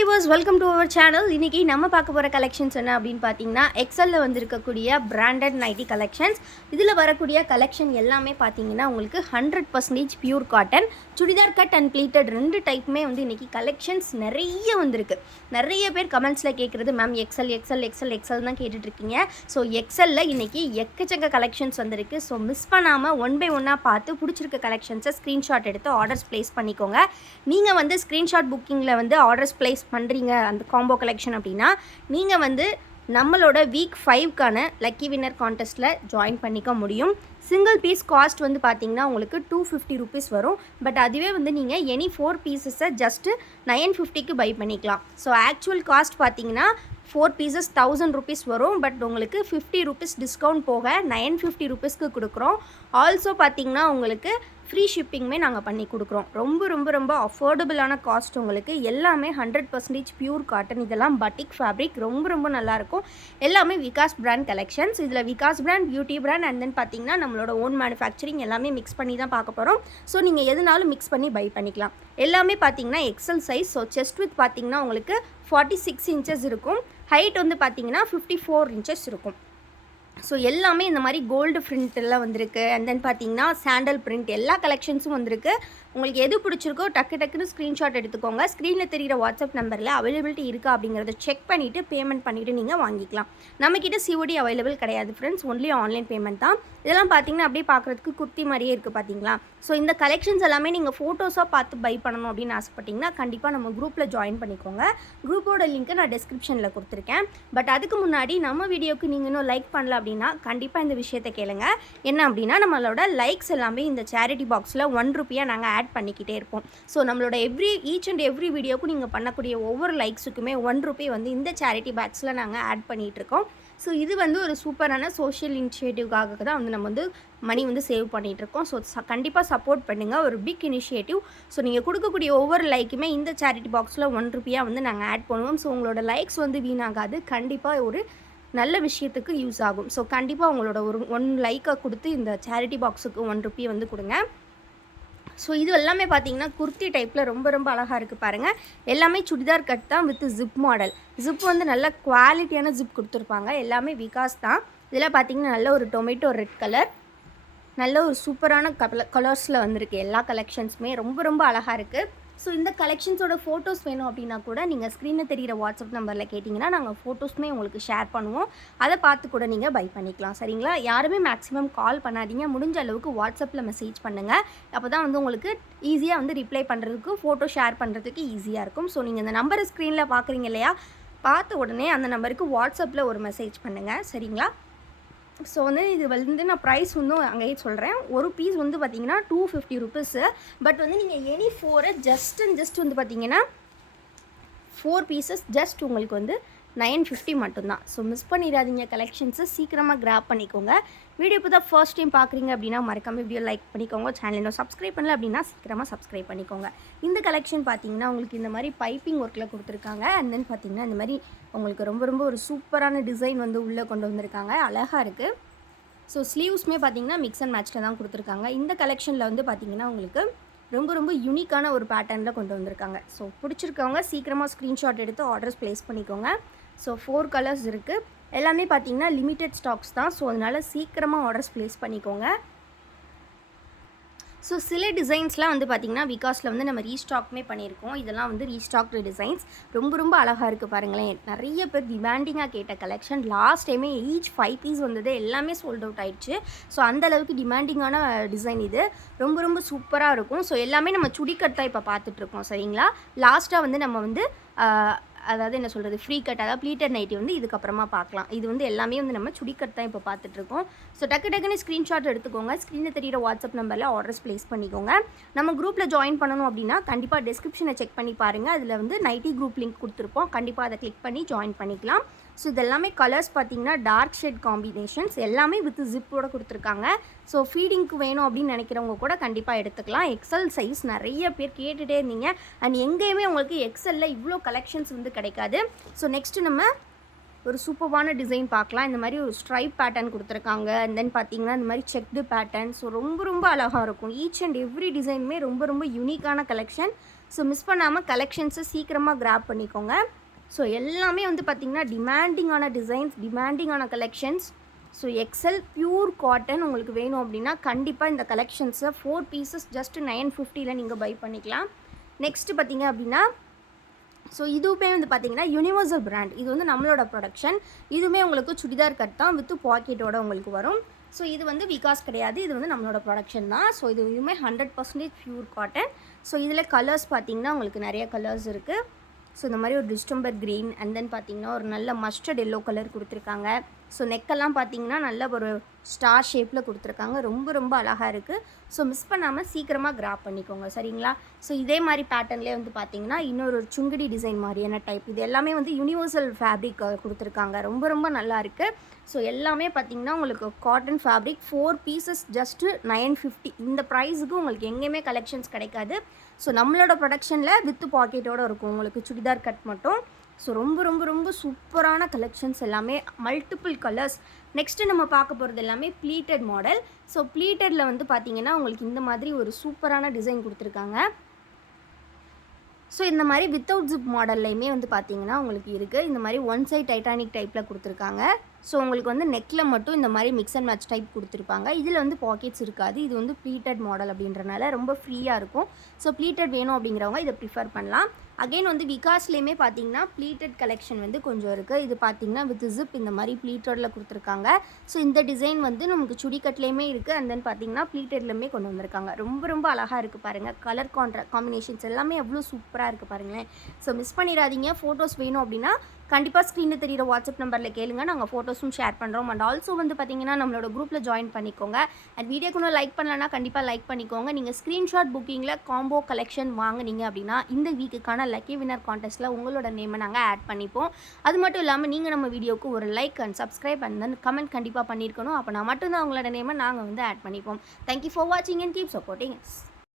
Viewers, welcome to our channel. இன்றைக்கி நம்ம பார்க்க போகிற கலெக்ஷன்ஸ் என்ன அப்படின்னு பார்த்தீங்கன்னா, எக்ஸலில் வந்திருக்கக்கூடிய பிராண்டட் நைட்டி கலெக்ஷன்ஸ். இதில் வரக்கூடிய கலெக்ஷன் எல்லாமே பார்த்தீங்கன்னா உங்களுக்கு 100% pure cotton. Churidar cut and pleated ரெண்டு டைப்புமே வந்து இன்றைக்கி கலெக்ஷன்ஸ் நிறைய வந்திருக்கு. நிறைய பேர் கமெண்ட்ஸில் கேட்குறது, ma'am XL XL XL XL தான் கேட்டுட்ருக்கீங்க. ஸோ எக்ஸலில் இன்றைக்கி எக்கச்சக்க கலெக்ஷன்ஸ் வந்திருக்கு. ஸோ மிஸ் பண்ணாமல் ஒன் பை ஒன்னாக பார்த்து பிடிச்சிருக்க கலெக்ஷன்ஸை ஸ்க்ரீன்ஷாட் எடுத்து ஆர்டர்ஸ் ப்ளேஸ் பண்ணிக்கோங்க. நீங்கள் வந்து ஸ்க்ரீன்ஷாட் புக்கிங்கில் வந்து ஆர்டர்ஸ் ப்ளேஸ் பண்ணுறீங்க அந்த காம்போ கலெக்ஷன் அப்படின்னா, நீங்கள் வந்து நம்மளோட வீக் 5க்கான லக்கி வின்னர் கான்டெஸ்ட்டில் ஜாயின் பண்ணிக்க முடியும். சிங்கிள் பீஸ் காஸ்ட் வந்து பார்த்தீங்கன்னா உங்களுக்கு 250 ருபீஸ் வரும். பட் அதுவே வந்து நீங்கள் எனி 4 பீசஸை ஜஸ்ட்டு 950க்கு பை பண்ணிக்கலாம். ஸோ ஆக்சுவல் காஸ்ட் பார்த்தீங்கன்னா 4 பீசஸ் 1000 ருபீஸ் வரும். பட் உங்களுக்கு 50 ருபீஸ் டிஸ்கவுண்ட் போக 950 ருபீஸ்க்கு கொடுக்குறோம். ஆல்சோ பார்த்தீங்கன்னா உங்களுக்கு ஃப்ரீ ஷிப்பிங்குமே நாங்கள் பண்ணி கொடுக்குறோம். ரொம்ப ரொம்ப ரொம்ப அஃபோர்டபுளான காஸ்ட். உங்களுக்கு எல்லாமே 100% பியூர் காட்டன். இதெல்லாம் பட்டிக் ஃபேப்ரிக். ரொம்ப ரொம்ப நல்லாயிருக்கும். எல்லாமே விகாஸ் பிராண்ட் கலெக்ஷன்ஸ். இதில் Vikas brand, beauty brand and then பார்த்தீங்கன்னா நம்மளோட ஓன் மேனுஃபேக்சரிங் எல்லாமே மிக்ஸ் பண்ணி தான் பார்க்க போகிறோம். ஸோ நீங்கள் எதுனாலும் மிக்ஸ் பண்ணி பை பண்ணிக்கலாம். எல்லாமே பார்த்தீங்கன்னா XL size. So chest width பார்த்தீங்கன்னா உங்களுக்கு 46 இன்ச்சஸ் இருக்கும். ஹைட் வந்து பார்த்தீங்கன்னா 54 இன்ச்சஸ் இருக்கும். ஸோ எல்லாமே இந்த மாதிரி கோல்டு பிரிண்ட்டெல்லாம் வந்திருக்கு. அண்ட் தென் பார்த்தீங்கன்னா சாண்டல் பிரிண்ட் எல்லா கலெக்ஷன்ஸும் வந்திருக்கு. உங்களுக்கு எது பிடிச்சிருக்கோ டக்குன்னு ஸ்க்ரீன்ஷாட் எடுத்துக்கோங்க. ஸ்க்ரீனில் தெரிகிற வாட்ஸ்அப் நம்பரில் அவைலபிலிட்டி இருக்கா அப்படிங்கிறத செக் பண்ணிவிட்டு பேமெண்ட் பண்ணிவிட்டு நீங்கள் வாங்கிக்கலாம். நம்மக்கிட்ட சிஓடி அவைலபிள் கிடையாது ஃப்ரெண்ட்ஸ், ஒன்லி ஆன்லைன் பேமெண்ட் தான். இதெல்லாம் பார்த்தீங்கன்னா அப்படியே பார்க்குறதுக்கு குர்த்தி மாதிரியே இருக்குது பார்த்தீங்களா. ஸோ இந்த கலெக்ஷன்ஸ் எல்லாமே நீங்கள் ஃபோட்டோஸாக பார்த்து பை பண்ணணும் அப்படின்னு ஆசைப்பட்டிங்கன்னா கண்டிப்பாக நம்ம குரூப்பில் ஜாயின் பண்ணிக்கோங்க. குரூப்போட லிங்க்கை நான் டிஸ்கிரிப்ஷனில் கொடுத்துருக்கேன். பட் அதுக்கு முன்னாடி நம்ம வீடியோக்கு நீங்கள் இன்னும் லைக் பண்ணல அப்படின்னா கண்டிப்பாக இந்த விஷயத்தை கேளுங்க. என்ன அப்படின்னா நம்மளோட லைக்ஸ் எல்லாமே இந்த சேரிட்டி பாக்ஸில் 1 ரூபியாக நாங்கள் ஆட் பண்ணிக்கிட்டே இருப்போம். ஸோ நம்மளோட ஈச் அண்ட் எவ்ரி வீடியோக்கும் நீங்கள் பண்ணக்கூடிய ஒவ்வொரு லைக்ஸுக்குமே 1 ரூபி வந்து இந்த சேரிட்டி பாக்ஸில் நாங்கள் ஆட் பண்ணிகிட்ருக்கோம். ஸோ இது வந்து ஒரு சூப்பரான சோஷியல் இனிஷியேட்டிவ்காக தான் வந்து நம்ம வந்து மணி வந்து சேவ் பண்ணிகிட்ருக்கோம். ஸோ கண்டிப்பாக சப்போர்ட் பண்ணுங்கள். ஒரு பிக் இனிஷியேட்டிவ். ஸோ நீங்கள் கொடுக்கக்கூடிய ஒவ்வொரு லைக்குமே இந்த சேரிட்டி பாக்ஸில் 1 ரூபியாக வந்து நாங்கள் ஆட் பண்ணுவோம். ஸோ உங்களோட லைக்ஸ் வந்து வீணாகாது. கண்டிப்பாக ஒரு நல்ல விஷயத்துக்கு யூஸ் ஆகும். ஸோ கண்டிப்பாக உங்களோட ஒரு 1 லைக்கை கொடுத்து இந்த சேரிட்டி பாக்ஸுக்கு 1 ரூபி வந்து கொடுங்க. ஸோ இது எல்லாமே பார்த்தீங்கன்னா குர்த்தி டைப்பில் ரொம்ப ரொம்ப அழகாக இருக்குது பாருங்கள். எல்லாமே சுடிதார் கட் தான் வித் ஜிப் மாடல். ஜிப் வந்து நல்ல குவாலிட்டியான ஜிப் கொடுத்துருப்பாங்க. எல்லாமே விகாஸ் தான். இதில் பார்த்தீங்கன்னா நல்ல ஒரு டொமேட்டோ ரெட் கலர், நல்ல ஒரு சூப்பரான கலர்ஸில் வந்திருக்கு. எல்லா கலெக்ஷன்ஸுமே ரொம்ப ரொம்ப அழகாக இருக்குது. ஸோ இந்த கலெக்ஷன்ஸோட ஃபோட்டோஸ் வேணும் அப்படின்னா கூட நீங்கள் ஸ்க்ரீனில் தெரிகிற வாட்ஸ்அப் நம்பரில் கேட்டிங்கன்னா நாங்கள் ஃபோட்டோஸுமே உங்களுக்கு ஷேர் பண்ணுவோம். அதை பார்த்து கூட நீங்கள் பை பண்ணிக்கலாம். சரிங்களா? யாருமே மேக்ஸிமம் கால் பண்ணாதீங்க. முடிஞ்ச அளவுக்கு வாட்ஸ்அப்பில் மெசேஜ் பண்ணுங்கள். அப்போ தான் வந்து உங்களுக்கு ஈஸியாக வந்து ரிப்ளை பண்ணுறதுக்கு, ஃபோட்டோ ஷேர் பண்ணுறதுக்கு ஈஸியாக இருக்கும். ஸோ நீங்கள் இந்த நம்பரை ஸ்க்ரீனில் பார்க்குறீங்க இல்லையா, பார்த்த உடனே அந்த நம்பருக்கு வாட்ஸ்அப்பில் ஒரு மெசேஜ் பண்ணுங்கள். சரிங்களா? ஸோ வந்து இது வந்து நான் ப்ரைஸ் வந்து அங்கேயே சொல்கிறேன். ஒரு பீஸ் வந்து பார்த்தீங்கன்னா 250 ருபீஸு. பட் வந்து நீங்கள் எனி 4 ஜஸ்ட் வந்து பார்த்தீங்கன்னா 4 பீசஸ் ஜஸ்ட் உங்களுக்கு வந்து 950 மட்டும்தான். ஸோ மிஸ் பண்ணிடாதீங்க. கலெக்ஷன்ஸை சீக்கிரமாக கிராப் பண்ணிக்கோங்க. வீடியோ இப்போ தான் ஃபர்ஸ்ட் டைம் பார்க்குறீங்க அப்படின்னா மறக்காமல் வீடியோ லைக் பண்ணிக்கோங்க. சேனலில் சப்ஸ்கிரைப் பண்ணல அப்படின்னா சீக்கிரமாக சப்ஸ்கிரைப் பண்ணிக்கோங்க. இந்த கலெக்ஷன் பார்த்தீங்கன்னா உங்களுக்கு இந்த மாதிரி பைப்பிங் ஒர்க்கில் கொடுத்துருக்காங்க. அண்ட் தென் பார்த்தீங்கன்னா இந்த மாதிரி உங்களுக்கு ரொம்ப ரொம்ப ஒரு சூப்பரான டிசைன் வந்து உள்ளே கொண்டு வந்திருக்காங்க. அழகாக இருக்குது. ஸோ ஸ்லீவ்ஸுமே பார்த்தீங்கன்னா மிக்ஸ் அண்ட் மேட்ச்சில் தான் கொடுத்துருக்காங்க. இந்த கலெக்ஷனில் வந்து பார்த்தீங்கன்னா உங்களுக்கு ரொம்ப ரொம்ப யூனிக்கான ஒரு பேட்டர்னில் கொண்டு வந்திருக்காங்க. ஸோ பிடிச்சிருக்கவங்க சீக்கிரமாக ஸ்க்ரீன்ஷாட் எடுத்து ஆர்டர்ஸ் ப்ளேஸ் பண்ணிக்கோங்க. ஸோ 4 கலர்ஸ் இருக்குது. எல்லாமே பார்த்தீங்கன்னா லிமிட்டட் ஸ்டாக்ஸ் தான். ஸோ அதனால் சீக்கிரமாக ஆர்டர்ஸ் ப்ளேஸ் பண்ணிக்கோங்க. ஸோ சில டிசைன்ஸ்லாம் வந்து பார்த்திங்கன்னா விகாஸில் வந்து நம்ம ரீஸ்டாக்குமே பண்ணியிருக்கோம். இதெல்லாம் வந்து ரீஸ்டாக்டு டிசைன்ஸ். ரொம்ப ரொம்ப அழகாக இருக்குது பாருங்களேன். நிறைய பேர் டிமாண்டிங்காக கேட்ட கலெக்ஷன். லாஸ்ட் டைமே ஈச் 5 பீஸ் வந்தது எல்லாமே சோல்ட் அவுட் ஆகிடுச்சு. ஸோ அந்தளவுக்கு டிமாண்டிங்கான டிசைன் இது. ரொம்ப ரொம்ப சூப்பராக இருக்கும். ஸோ எல்லாமே நம்ம சுடிக்கட் தான் இப்போ பார்த்துட்ருக்கோம். சரிங்களா? லாஸ்ட்டாக வந்து நம்ம வந்து அதாவது என்ன சொல்கிறது, ஃப்ரீ கட், அதாவது ப்ளீட்டட் நைட்டி வந்து இதுக்கப்புறமா பார்க்கலாம். இது வந்து எல்லாமே வந்து நம்ம சுடிக்கட் தான் இப்போ பார்த்துட்ருக்கோம். ஸோ டக்குன்னு ஸ்க்ரீன்ஷாட் எடுத்துக்கோங்க. ஸ்க்ரீனில் தெரிகிற வாட்ஸ்அப் நம்பரில் ஆர்டர்ஸ் ப்ளேஸ் பண்ணிக்கோங்க. நம்ம குரூப்பில் ஜாயின் பண்ணணும் அப்படின்னா கண்டிப்பாக டிஸ்கிரிப்ஷனை செக் பண்ணி பாருங்கள். அதில் வந்து நைட்டி குரூப் லிங்க் கொடுத்துருப்போம். கண்டிப்பாக அதை கிளிக் பண்ணி ஜாயின் பண்ணிக்கலாம். ஸோ இதெல்லாமே கலர்ஸ் பார்த்தீங்கன்னா டார்க் ஷேட் காம்பினேஷன்ஸ். எல்லாமே வித் ஜிப்போட கொடுத்துருக்காங்க. ஸோ ஃபீடிங்க்கு வேணும் அப்படின்னு நினைக்கிறவங்க கூட கண்டிப்பாக எடுத்துக்கலாம். எக்ஸல் சைஸ் நிறைய பேர் கேட்டுகிட்டே இருந்தீங்க. அண்ட் எங்கேயுமே உங்களுக்கு எக்ஸலில் இவ்வளோ கலெக்ஷன்ஸ் வந்து கிடைக்காது. ஸோ நெக்ஸ்ட்டு நம்ம ஒரு சூப்பரான டிசைன் பார்க்கலாம். இந்த மாதிரி ஒரு ஸ்ட்ரைப் பேட்டர்ன் கொடுத்துருக்காங்க. அண்ட் தென் பார்த்தீங்கன்னா இந்த மாதிரி செக்டு பேட்டர்ன். ஸோ ரொம்ப ரொம்ப அழகாக இருக்கும். ஈச் அண்ட் எவ்ரி டிசைனுமே ரொம்ப ரொம்ப யூனிக்கான கலெக்ஷன். ஸோ மிஸ் பண்ணாமல் கலெக்ஷன்ஸை சீக்கிரமாக கிராப் பண்ணிக்கோங்க. ஸோ எல்லாமே வந்து பார்த்திங்கன்னா டிமாண்டிங்கான டிசைன்ஸ், டிமாண்டிங்கான collections. So Excel pure cotton உங்களுக்கு வேணும் அப்படின்னா கண்டிப்பாக இந்த கலெக்ஷன்ஸை 4 பீசஸ் ஜஸ்ட் 950 நீங்கள் பை பண்ணிக்கலாம். நெக்ஸ்ட்டு பார்த்திங்க அப்படின்னா ஸோ இதுவுமே வந்து பார்த்திங்கன்னா யூனிவர்சல் பிராண்ட், இது வந்து நம்மளோட ப்ரொடக்ஷன். இதுவுமே உங்களுக்கு சுடிதார் கட் தான் வித் பாக்கெட்டோட உங்களுக்கு வரும். ஸோ இது வந்து விகாஸ் கிடையாது, இது வந்து நம்மளோட ப்ரொடக்ஷன் தான். ஸோ இதுவுமே 100% பியூர் காட்டன். ஸோ இதில் கலர்ஸ் பார்த்திங்கன்னா உங்களுக்கு நிறைய கலர்ஸ் இருக்குது. ஸோ இந்த மாதிரி ஒரு டிஸ்டம்பர் க்ரீன் அண்ட் தென் பார்த்திங்கன்னா ஒரு நல்ல மஸ்டர்ட் எல்லோ கலர் கொடுத்துருக்காங்க. ஸோ நெக்கெல்லாம் பார்த்திங்கன்னா நல்ல ஒரு ஸ்டார் ஷேப்பில் கொடுத்துருக்காங்க. ரொம்ப ரொம்ப அழகாக இருக்குது. ஸோ மிஸ் பண்ணாமல் சீக்கிரமாக கிராப் பண்ணிக்கோங்க, சரிங்களா? ஸோ இதே மாதிரி பேட்டர்ன்லேயே வந்து பார்த்திங்கன்னா இன்னொரு சுங்குடி டிசைன் மாதிரியான டைப், இது எல்லாமே வந்து யூனிவர்சல் ஃபேப்ரிக் கொடுத்துருக்காங்க. ரொம்ப ரொம்ப நல்லா இருக்குது. ஸோ எல்லாமே பார்த்திங்கன்னா உங்களுக்கு காட்டன் ஃபேப்ரிக் 4 பீசஸ் ஜஸ்ட்டு 950. இந்த ப்ரைஸுக்கு உங்களுக்கு எங்கேயுமே கலெக்ஷன்ஸ் கிடைக்காது. ஸோ நம்மளோட ப்ரொடக்ஷனில் வித் பாக்கெட்டோடு இருக்கும் உங்களுக்கு சுடிதார் கட் மட்டும். ஸோ ரொம்ப ரொம்ப ரொம்ப சூப்பரான கலெக்ஷன்ஸ் எல்லாமே, மல்டிபிள் கலர்ஸ். நெக்ஸ்ட்டு நம்ம பார்க்க போகிறது எல்லாமே ப்ளீட்டட் மாடல். ஸோ ப்ளீட்டடில் வந்து பார்த்திங்கன்னா உங்களுக்கு இந்த மாதிரி ஒரு சூப்பரான டிசைன் கொடுத்துருக்காங்க. ஸோ இந்த மாதிரி வித்தவுட் ஜிப் மாடல்லையுமே வந்து பார்த்திங்கன்னா உங்களுக்கு இருக்குது. இந்த மாதிரி ஒன் சைட் டைட்டானிக் டைப்பில் கொடுத்துருக்காங்க. ஸோ உங்களுக்கு வந்து நெக்கில் மட்டும் இந்த மாதிரி மிக்ஸ் அண்ட் மேட்ச் டைப் கொடுத்துருப்பாங்க. இதில் வந்து பாக்கெட்ஸ் இருக்காது. இது வந்து ப்ளீட்டட் மாடல் அப்படின்றனால ரொம்ப ஃப்ரீயாக இருக்கும். ஸோ ப்ளீட்டட் வேணும் அப்படிங்கிறவங்க இதை ப்ரிஃபர் பண்ணலாம். அகெயின் வந்து விகாஸ்லேயுமே பார்த்தீங்கன்னா ப்ளீட்டட் கலெக்ஷன் வந்து கொஞ்சம் இருக்குது. இது பார்த்திங்கன்னா வித் ஜிப் இந்த மாதிரி ப்ளீட்டடில் கொடுத்துருக்காங்க. ஸோ இந்த டிசைன் வந்து நமக்கு சுடிக்கட்லேயுமே இருக்குது அண்ட் தென் பார்த்திங்கன்னா ப்ளீட்டட்லேயுமே கொண்டு வந்திருக்காங்க. ரொம்ப ரொம்ப அழகாக இருக்குது பாருங்கள். கலர் காம்பினேஷன்ஸ் எல்லாமே எவ்வளோ சூப்பராக இருக்குது பாருங்களேன். ஸோ மிஸ் பண்ணிடாதீங்க. ஃபோட்டோஸ் வேணும் அப்படின்னா கண்டிப்பாக ஸ்க்ரீனில் தெரியிற வாட்ஸ்அப் நம்பரில் கேளுங்க, நாங்கள் ஃபோட்டோஸும் ஷேர் பண்ணுறோம். அண்ட் ஆல்சோ வந்து பார்த்திங்கன்னா நம்மளோட குரூப்பில் ஜாயின் பண்ணிக்கோங்க. அண்ட் வீடியோக்கு ஒன்றும் லைக் பண்ணலன்னா கண்டிப்பாக லைக் பண்ணிக்கோங்க. நீங்கள் ஸ்க்ரீன்ஷாட் புக்கிங்கில் காம்போ கலெக்ஷன் வாங்குனீங்க அப்படின்னா இந்த வீக்குக்கான லக்கி வின்னர் கான்டெஸ்ட்டில் உங்களோட நேமை நாங்கள் ஆட் பண்ணிப்போம். அது மட்டும் இல்லாமல் நீங்கள் நம்ம வீடியோக்கு ஒரு like and subscribe and then comment கண்டிப்பாக பண்ணியிருக்கணும். அப்போ நான் மட்டும்தான் உங்களோட நேமை நாங்கள் வந்து ஆட் பண்ணிப்போம். தேங்க்யூ ஃபார் வாட்சிங் அண்ட் கீப் சப்போர்ட்டிங்.